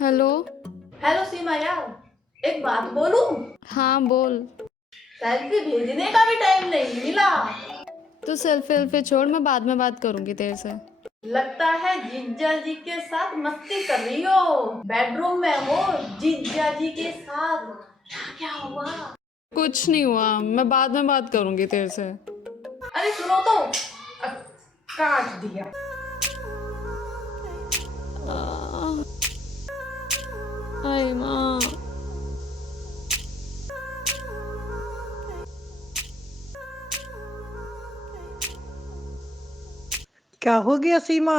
Hello. Hello सीमा यार, एक बात बोलूं? हाँ बोल। सेल्फी भेजने का भी टाइम नहीं मिला। तू सेल्फी वेल्फी छोड़, मैं बाद में बात करूंगी तेरे से। लगता है जीजा जी के साथ मस्ती कर रही हो, बेडरूम में हो जीजा जी के साथ। क्या हुआ? कुछ नहीं हुआ, मैं बाद में बात करूंगी तेरे से। अरे सुनो तो। काट दिया। हाय माँ। क्या हो गया सीमा?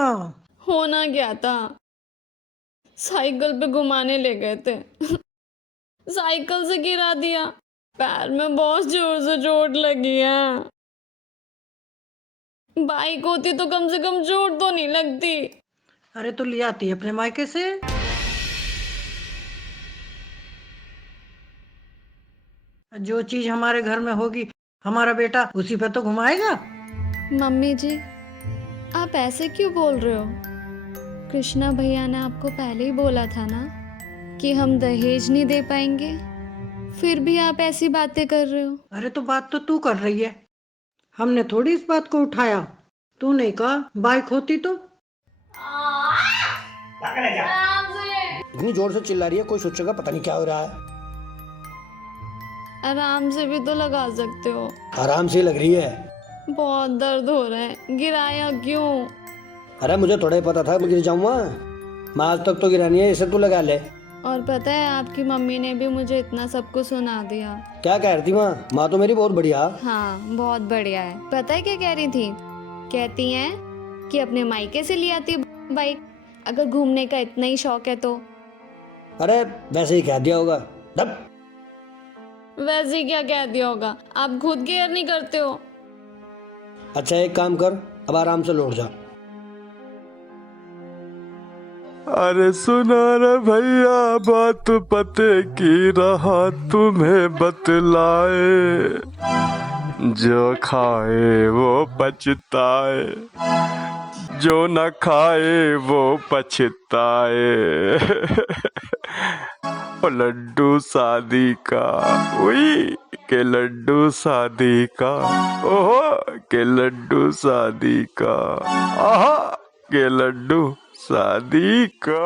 होना क्या था, साइकिल पे घुमाने ले गए थे साइकिल से गिरा दिया। पैर में बहुत जोर से चोट लगी है। बाइक होती तो कम से कम चोट तो नहीं लगती। अरे तो ले आती अपने मायके से। जो चीज हमारे घर में होगी हमारा बेटा उसी पे तो घुमाएगा। मम्मी जी, आप ऐसे क्यों बोल रहे हो? कृष्णा भैया ने आपको पहले ही बोला था ना कि हम दहेज नहीं दे पाएंगे, फिर भी आप ऐसी बातें कर रहे हो। अरे तो बात तो तू कर रही है, हमने थोड़ी इस बात को उठाया। तूने कहा बाइक होती तो। इतनी जोर से चिल्ला रही है, कोई सोचेगा पता नहीं क्या हो रहा है। आराम से भी तो लगा सकते हो। आराम से लग रही है। बहुत दर्द हो रहा है, गिराया क्यों? अरे मुझे थोड़ा ही पता था मैं गिर जाऊंगा। मैं आज तक तो गिरा नहीं है, इसे तू लगा ले। और पता है आपकी मम्मी ने भी मुझे इतना सब कुछ सुना दिया। क्या कह रही थी माँ? माँ तो मेरी बहुत बढ़िया। हाँ बहुत बढ़िया है। पता है क्या कह रही थी? कहती हैं कि अपने मायके से ले आती बाइक, अगर घूमने का इतना ही शौक है तो। अरे वैसे ही कह दिया होगा। दब। वैसे ही क्या कह दिया होगा, आप खुद केयर नहीं करते हो। अच्छा एक काम कर, अब आराम से लौट जा। अरे सुना रे भैया, बात पते की रहा तुम्हें बतलाए, जो खाए वो पछताए, जो न खाए वो पछताए ओ लड्डू शादी का, उई के लड्डू शादी का, ओहो के लड्डू शादी का, आहा के लड्डू शादी का।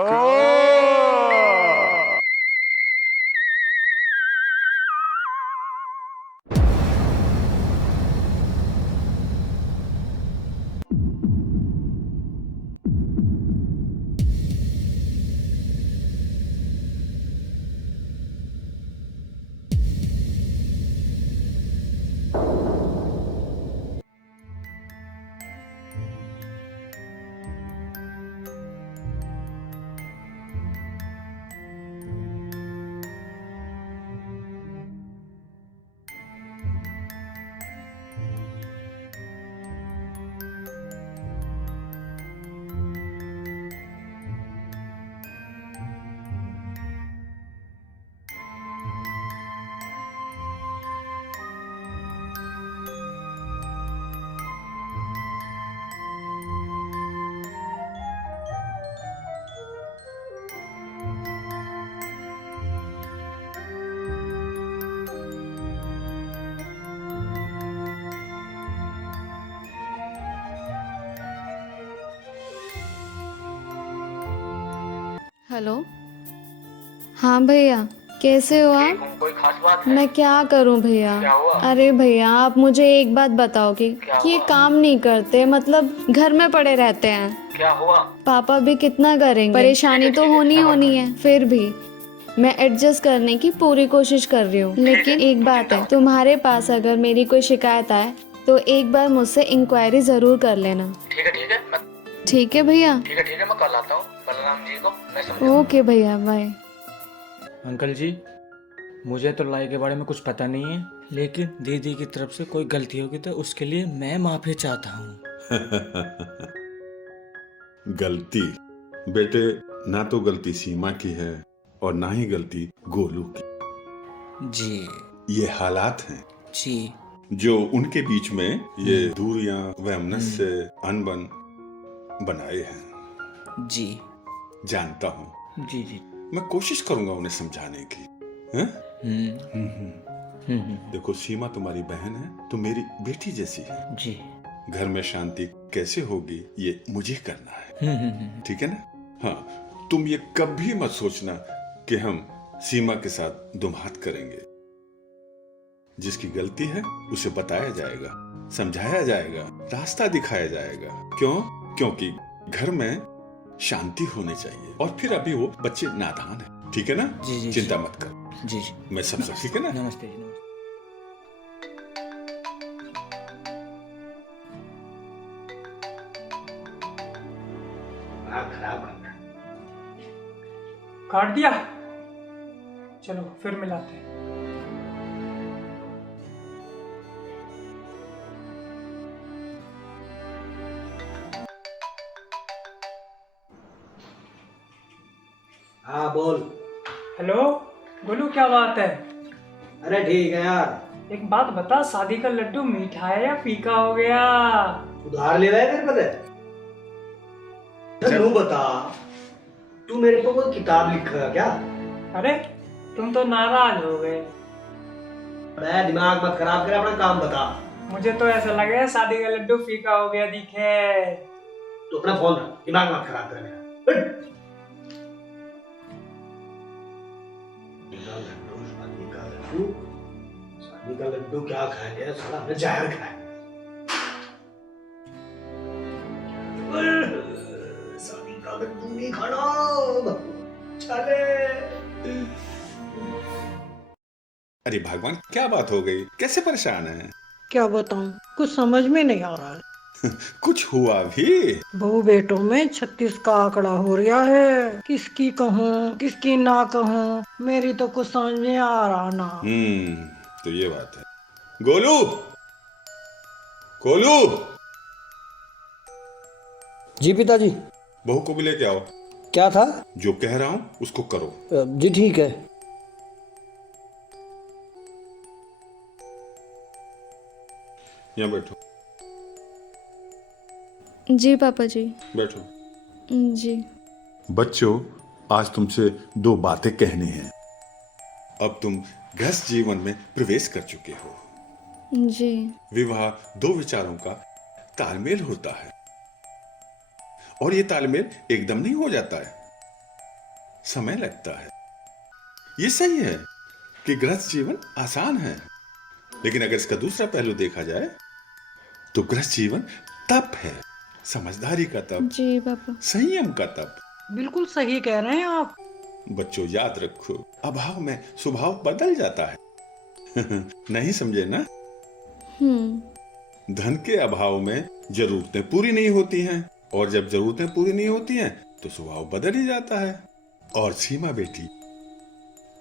हेलो। हाँ भैया, कैसे हो आप? कोई खास बात है? मैं क्या करूं भैया? क्या हुआ? अरे भैया आप मुझे एक बात बताओ कि ये काम नहीं करते, मतलब घर में पड़े रहते हैं। क्या हुआ? पापा भी कितना करेंगे, परेशानी तो होनी होनी है, फिर भी मैं एडजस्ट करने की पूरी कोशिश कर रही हूँ। लेकिन एक बात है, तुम्हारे पास अगर मेरी कोई शिकायत आए तो एक बार मुझसे इंक्वायरी जरूर कर लेना। ठीक है ठीक है भैया। ठीक है, मैं कल आता हूँ बलराम जी को, मैं समझा। ओके भैया, बाय। अंकल जी, मुझे तो लाई के बारे में कुछ पता नहीं है, लेकिन दीदी की तरफ से कोई गलती होगी तो उसके लिए मैं माफी चाहता हूँ। गलती? बेटे, ना तो गलती सीमा की है और ना ही गलती गोलू की। जी ये हालात हैं जी जो उनके बीच में ये दूरियां वैमनस्य अनबन बनाए हैं। जी जानता हूँ। जी जी मैं कोशिश करूंगा उन्हें समझाने की। हैं? देखो सीमा तुम्हारी बहन है तो मेरी बेटी जैसी है। जी। घर में शांति कैसे होगी ये मुझे करना है, ठीक है ना? हाँ, तुम ये कभी मत सोचना कि हम सीमा के साथ दुम्हात करेंगे। जिसकी गलती है उसे बताया जाएगा, समझाया जाएगा, रास्ता दिखाया जाएगा। क्यों? क्योंकि घर में शांति होनी चाहिए। और फिर अभी वो बच्चे नादान है, ठीक है ना? जी जी चिंता मत कर। जी जी। मैं सब ठीक है ना? नमस्ते जी। नमस्ते। काट दिया। चलो फिर मिलाते हैं। हाँ बोल। हेलो गोलू, क्या बात है? अरे ठीक है यार। एक बात बता, शादी का लड्डू मीठा है या फीका हो गया? उधार ले रहा है तेरे पता? तू बता, तू मेरे को कोई किताब लिखेगा क्या? अरे तुम तो नाराज हो गए। अरे दिमाग मत खराब कर, अपना काम बता। मुझे तो ऐसा लगे शादी का लड्डू फीका हो गया दिखे। तू अपना फोन रख, दिमाग मत खराब कर मेरा। शादी का लड्डू क्या खाया? साला हमने जहर खाया। शादी का लड्डू नहीं खाना। चले। अरे भगवान, क्या बात हो गई? कैसे परेशान है? क्या बताऊं, कुछ समझ में नहीं आ रहा है। कुछ हुआ भी? बहू बेटों में 36 का आंकड़ा हो रहा है। किसकी कहूँ किसकी ना कहूँ, मेरी तो कुछ समझ में आ रहा ना। तो ये बात है। गोलू, गोलू, जी पिताजी। बहू को भी लेके आओ। क्या था? जो कह रहा हूँ उसको करो। जी ठीक है। यहाँ बैठो। जी पापा जी। बैठो। जी। बच्चों, आज तुमसे 2 बातें कहनी हैं। अब तुम गृहस्थ जीवन में प्रवेश कर चुके हो। जी। विवाह 2 विचारों का तालमेल होता है और ये तालमेल एकदम नहीं हो जाता है, समय लगता है। ये सही है कि गृहस्थ जीवन आसान है, लेकिन अगर इसका दूसरा पहलू देखा जाए तो गृहस्थ जीवन तप है, समझदारी का तप। जी पापा। संयम का तप। बिल्कुल सही कह रहे हैं आप। बच्चों याद रखो, अभाव में स्वभाव बदल जाता है। नहीं समझे ना? धन के अभाव में जरूरतें पूरी नहीं होती हैं, और जब जरूरतें पूरी नहीं होती हैं तो स्वभाव बदल ही जाता है। और सीमा बेटी,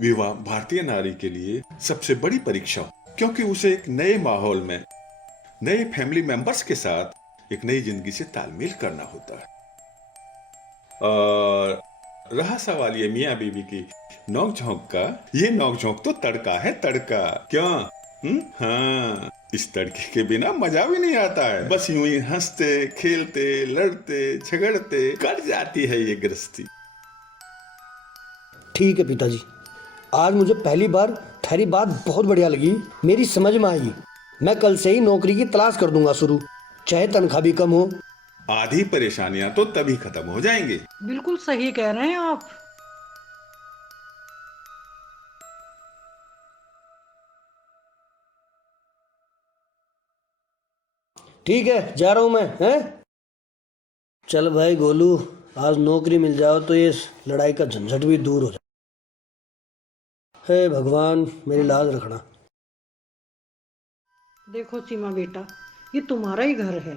विवाह भारतीय नारी के लिए सबसे बड़ी परीक्षा, क्योंकि उसे एक नए माहौल में नए फैमिली मेंबर्स के साथ एक नई जिंदगी से तालमेल करना होता है। और रहा सवाल ये मियाँ बीवी की नोक झोंक का, ये नोक झोंक तो तड़का है, तड़का। क्यों? हाँ, इस तड़के के बिना मजा भी नहीं आता है। बस यूं ही हंसते खेलते लड़ते झगड़ते कट जाती है ये गृहस्थी। ठीक है पिताजी, आज मुझे पहली बार थारी बात बहुत बढ़िया लगी, मेरी समझ में आई। मैं कल से ही नौकरी की तलाश कर दूंगा शुरू, चाहे तनख्वाह भी कम हो। आधी परेशानियां तो तभी खत्म हो जाएंगी। बिल्कुल सही कह रहे हैं आप। ठीक है, जा रहा हूं मैं। हैं? चल भाई गोलू, आज नौकरी मिल जाओ तो ये लड़ाई का झंझट भी दूर हो जाए। हे भगवान, मेरी लाज रखना। देखो सीमा बेटा, ये तुम्हारा ही घर है,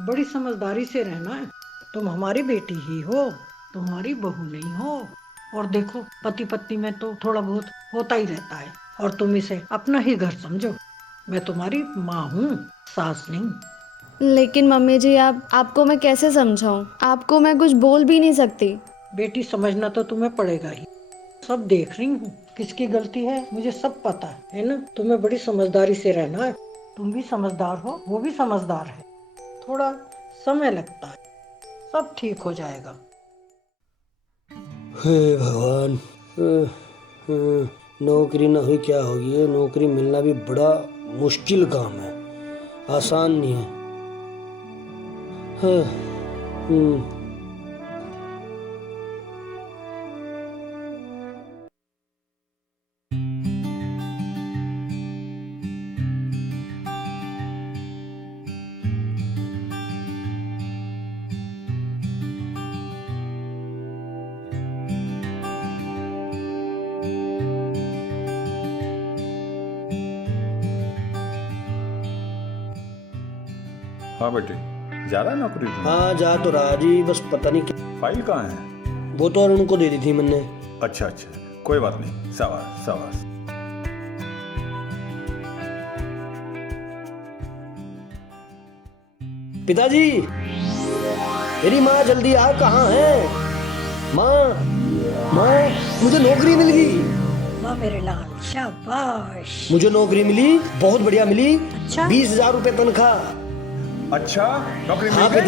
बड़ी समझदारी से रहना है। तुम हमारी बेटी ही हो, तुम्हारी बहू नहीं हो। और देखो, पति पत्नी में तो थोड़ा बहुत होता ही रहता है, और तुम इसे अपना ही घर समझो। मैं तुम्हारी माँ हूँ, सास नहीं। लेकिन मम्मी जी, आपको मैं कैसे समझाऊं? आपको मैं कुछ बोल भी नहीं सकती। बेटी, समझना तो तुम्हें पड़ेगा ही। सब देख रही हूँ, किसकी गलती है मुझे सब पता है ना। तुम्हें बड़ी समझदारी से रहना है। तुम भी समझदार हो, वो भी समझदार है। थोड़ा समय लगता है, सब ठीक हो जाएगा। हे भगवान, नौकरी ना हुई क्या होगी। ये नौकरी मिलना भी बड़ा मुश्किल काम है, आसान नहीं है। हाँ, हाँ बेटे, जा रहा है नौकरी ढूंढने? हाँ जा तो रहा जी, बस पता नहीं क्या। फाइल कहाँ है? वो तो और उनको दे दी थी मैंने। अच्छा अच्छा, कोई बात नहीं, शाबाश शाबाश। पिताजी, मेरी माँ जल्दी आ, कहाँ है माँ? माँ, मुझे नौकरी मिल गई। वाह मेरे लाल, शाबाश। मुझे नौकरी मिली, बहुत बढ़िया मिली। अच्छा? 20,000 रुपए तनख्वाह। अच्छा, नौकरी हाँ मिल गई?